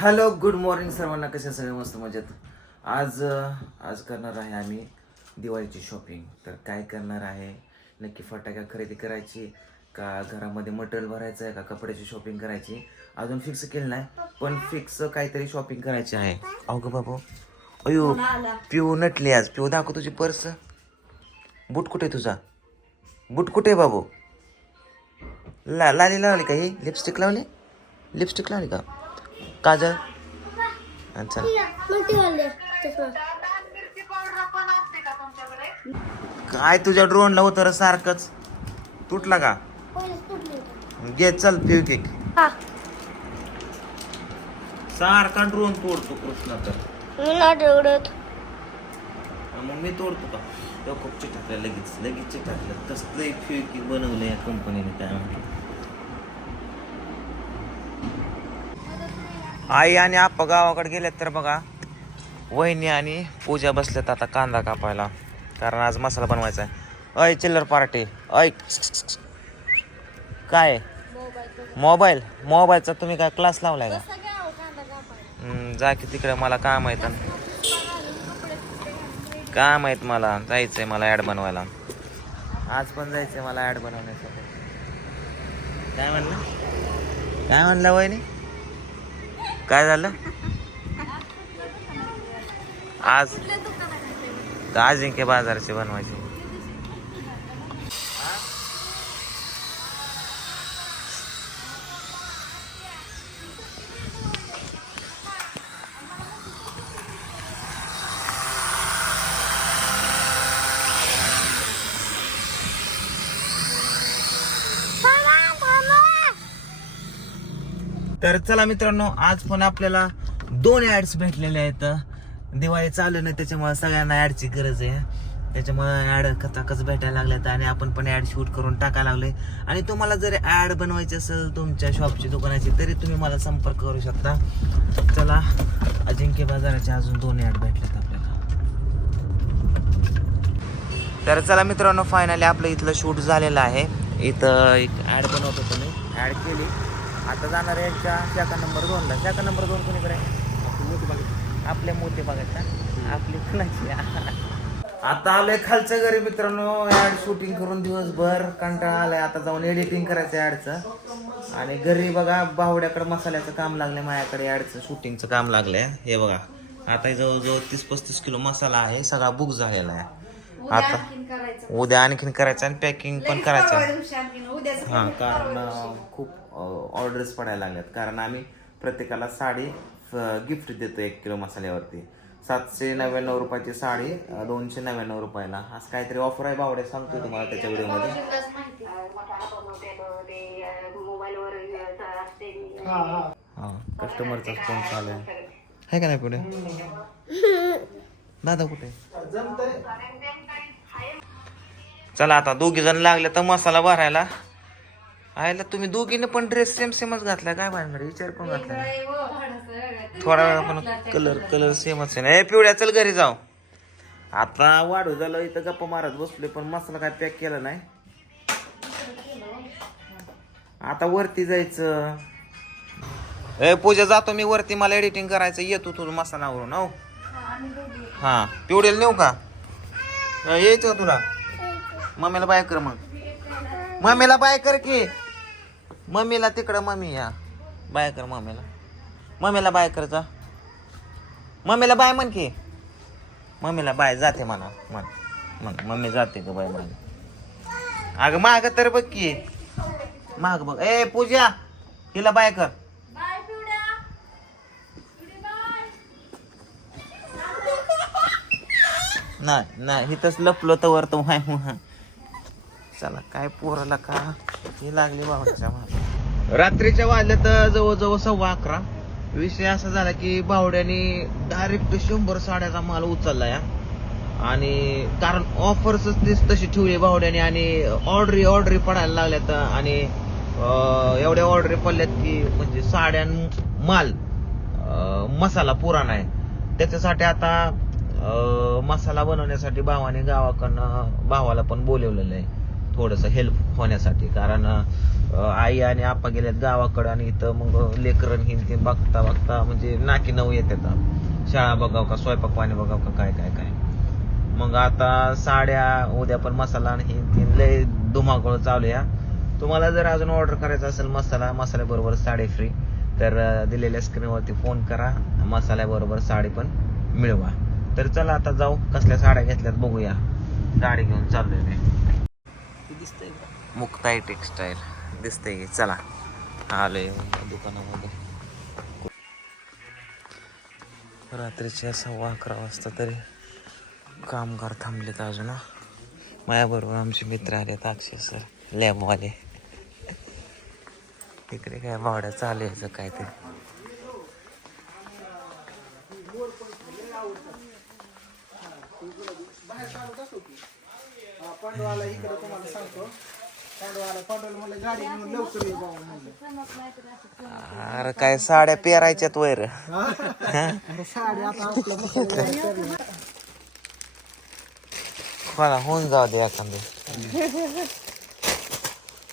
Hello good morning सर्वांना. कसे सगळे मस्त मजेत? आज आज करणार आहे आम्ही दिवाळीची शॉपिंग तर काय करणार आहे? नक्की फटाक्या खरेदी करायची का घरामध्ये मटेरियल भरायचं आहे का कपड्याची शॉपिंग करायची? अजून फिक्स केलं नाही पण फिक्स काहीतरी शॉपिंग करायची आहे. अहो ग बाबू. अयो पिऊ नटली आज. पिऊ दाखव तुझी पर्स. बूट कुठे आहे तुझा? बूट कुठे आहे बाबू? ला लाली लावली का ही? लिपस्टिक लावली? लिपस्टिक लावली का? काजळ? चल काय तुझ्या ड्रोनला होतं सारखंच? तुटला का? घे चल पिऊ केक सारखा ड्रोन तोडतो कृष्णा तर. मग मी तोडतो का? तो खूप चिटाकलं लगेच लगेच चिटाकलं कसलंही फ्यू केक बनवलं या कंपनीने काय म्हणतो? आई आणि आप्पा गावाकडे गेलेत तर बघा वहिनी आणि पूजा बसल्यात आता कांदा कापायला. कारण आज मसाला बनवायचा आहे अय चिल्लर पार्टी. अय काय? मोबाईल. मोबाईलचा तुम्ही काय क्लास लावलाय का? जा की तिकडे मला काम आहेत. काम आहेत मला. जायचंय मला ॲड बनवायला. आज पण जायचंय मला ॲड बनवण्यासाठी. काय म्हणलं? काय म्हणलं वहिनी? काय झालं? आज. का अजिंक्य बाजारचे बनवायचे. तर चला मित्रांनो आज पण आपल्याला दोन ॲड्स भेटलेले आहेत. दिवाळी चालू नाही त्याच्यामुळे सगळ्यांना ॲडची गरज आहे. त्याच्यामुळे ॲड कचाकच भेटायला लागल्यात आणि आपण पण ॲड शूट करून टाकायला लागले आणि तुम्हाला जर ॲड बनवायची असेल तुमच्या शॉपची दुकानाची तरी तुम्ही मला संपर्क करू शकता. चला अजिंक्य बाजाराचे अजून दोन ॲड भेटलेत आपल्याला. तर चला मित्रांनो फायनली आपलं इथलं शूट झालेलं आहे. इथं एक ॲड बनवत होतो मी केली. आता जाणार आहे यांच्या शाखा नंबर दोनला. शाखा नंबर दोन कोणीकडे? आहे आपल्या मोठे बघायत का आपली कुणाची? आता आलोय खालच्या घरी मित्रांनो. ऍड शूटिंग करून दिवसभर कंटाळा आलाय. आता जाऊन एडिटिंग करायचं ऍडचं आणि घरी बघा बावड्याकडे मसाल्याचं काम लागलंय माझ्याकडे ऍडचं शूटिंगचं काम लागलंय. हे बघा. आता जवळजवळ तीस पस्तीस किलो मसाला आहे. सगळा बुक झालेला आहे. आता उद्या आणखीन करायचं आणि पॅकिंग पण करायचं. हा कारण खूप ऑर्डर्स पडायला लागल्यात. कारण आम्ही प्रत्येकाला साडी गिफ्ट देतो एक किलो मसाल्यावरती. सातशे नव्याण्णव रुपयाची साडी दोनशे नव्याण्णव रुपयाला. असं काहीतरी ऑफर आहे बावडे सांगतो तुम्हाला त्याच्या व्हिडिओमध्ये हा कस्टमरचा फोन चालू आहे. आहे का नाही पुढे? दादा कुठे? चला आता दोघी जण लागले तर मसाला भरायला. आयला तुम्ही दोघीने पण ड्रेस सेम सेमच घातला. काय भानगड विचार पण घातला थोडा वेळा पण कलर कलर सेमच आहे ना. ए पिवळ्या चल घरी जाऊ. आता वाढू झालं इथं गप्पा मारत बसले पण मसाला काय पॅक केला नाही. आता वरती जायचं. ए पूजा जातो मी वरती. मला एडिटिंग करायचं. येतो तुझं मसालावरून हो. हा पिवडेल नेऊ का? यायचं तुला? मम्मीला बाय कर मग. मम्मीला बाय कर की. मम्मीला तिकडं मम्मी या. बाय कर मम्मीला. मम्मीला बाय कर जा. मम्मीला बाय म्हण की. मम्मीला बाय जाते म्हणा म्हण मग मम्मी जाते का बाय म्हण. अगं माग तर बघ की. माग बघ. ए पूजा हिला बाय कर. नाही नाही इथंच लपलो तर वर तो हाय म्हणून. चला काय पोराला का? हे लागली बावड्याच्या मागे. रात्रीच्या वाजल्या तर जवळजवळ सव्वा अकरा. विषय असा झाला की बावड्याने डायरेक्ट शंभर साड्याचा माल उचलला या. आणि कारण ऑफर्स तशी ठेवली बावड्याने आणि ऑर्डरी ऑर्डरी पडायला लागल्यात आणि एवढ्या ऑर्डरी पडल्यात की म्हणजे साड्यां माल मसाला पुराणा आहे त्याच्यासाठी आता मसाला बनवण्यासाठी भावाने गावाकडनं भावाला पण बोलवलेलं आहे. थोडंसं हेल्प होण्यासाठी. कारण आई आणि आप्पा गेल्यात गावाकडं आणि इथं मग लेकरं हिन ते बघता बघता म्हणजे नाकी नऊ येतात. शाळा बघाव का स्वयंपाक पाणी बघाव का काय काय काय. मग आता साड्या उद्या पण मसाला आणि हिन लय धुमाकूळ चालू या तुम्हाला जर अजून ऑर्डर करायचा असेल मसाला मसाल्याबरोबर साडी फ्री तर दिलेल्या स्क्रीनवरती फोन करा. मसाल्याबरोबर साडी पण मिळवा. तर चला आता जाऊ. कसल्या साड्या घेतल्यात बघूया. साडी घेऊन चाललोय मी मुक्ताई टेक्सटाईल. दिसतंय की? चला. आलोय दुकानामध्ये. रात्रीचे सव्वा अकरा वाजता तरी कामगार थांबलेत अजून माझ्याबरोबर आमचे मित्र आलेत अक्षय सर. लॅबवाले. तिकडे काय भाड्या चालू यायचं काय ते पांडवाला इकडे तुम्हाला सांगतो. पांडवाला पांडवाला म्हणलं गाडी घेऊन लवकर ये बाबा म्हणलं. अरे काय साड्या पेरायच्यात वैर. अरे साडी आता आपल्या मसाला मला होऊन जाऊ दे एखादे.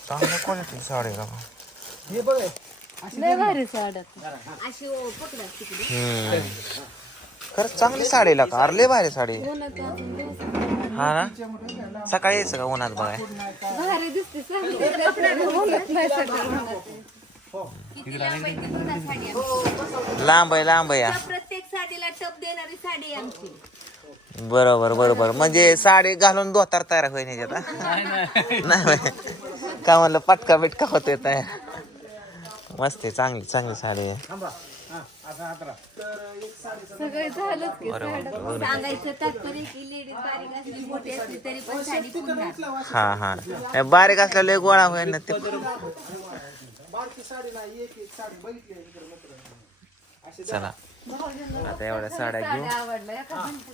चांगल्या क्वालिटी साडी का हे बघ. लय भारी साड्यात हम्म. खरंच चांगली साडी का? अरे लय भारी साडी हा ना सकाळी यायचं का उन्हात बघाय भारी दिसते सगळं लांब आहे लांब आहे या. प्रत्येक साडीला टप देणारी साडी आहे आमची. बरोबर बरोबर. म्हणजे साडी घालून धोतार तयार होईल ह्याच्यात? नाही. का म्हणलं पटका बिटका होतोय तयार. मस्त आहे चांगली चांगली साडी आहे. थांबा हा आता हातरा तर एक साडी सगळे झालंच की बरोबर सांगायचं तात्पर्य की लेडीज बारीक असली मोठी असली तरी पण साडी पुरणार हा हा. बारीक असल्या लय गोळा होईल ना ते. बारकी साडी नाही एक एक साडी बघितली आहे इकडे मित्र चला. आता एवढ्या साड्या घेऊ. नाही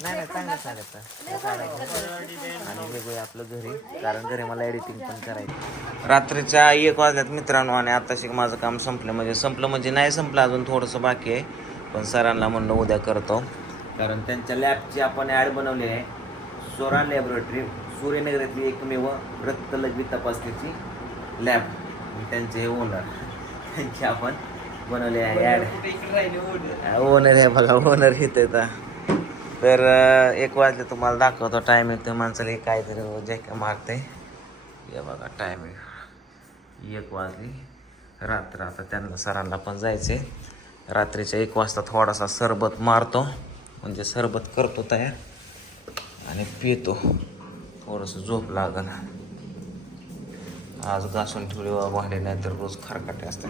नाही चांगल्या साड्या त्या साड्या घेऊ. आणि निघूया आपलं घरी कारण घरी मला एडिटिंग पण करायचं रात्रीच्या एक वाजल्यात मित्रांनो आणि आताशी माझं काम संपलं. म्हणजे संपलं म्हणजे नाही संपलं अजून थोडंसं बाकी आहे. पण सरांना म्हणलं उद्या करतो. कारण त्यांच्या लॅबची आपण ॲड बनवली आहे. सोरा लॅबोरेटरी सूर्यनगरातली एकमेव रक्तलघवी तपासणीची लॅब. त्यांचे हे ओनर. त्यांची आपण बनवली आहे ॲड ओनर आहे बघा ओनर इथे तर एक वाजले तुम्हाला दाखवतो टाइम येतो माणसाला हे काहीतरी जे का मागते हे बघा टाइम एक. वाजली. रात्र आता त्यांना सरांना पण जायचे रात्रीच्या एक वाजता थोडासा सरबत मारतो. म्हणजे सरबत करतो तयार. आणि पितो. थोडंसं झोप लागल आज घासून ठेवले भांडे नाही तर रोज खरकाटे असतात.